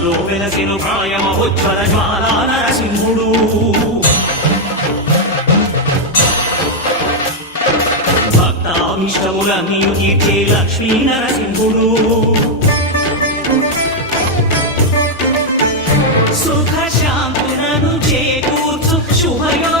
సభలో వెలసెను ప్రాయమహోజ్వల జ్వాలా నరసింహుడు భక్తాభిష్టములన్నీయు తీర్చే లక్ష్మీ నరసింహుడు సుఖ శాంతులను చేకూర్చు శుభయో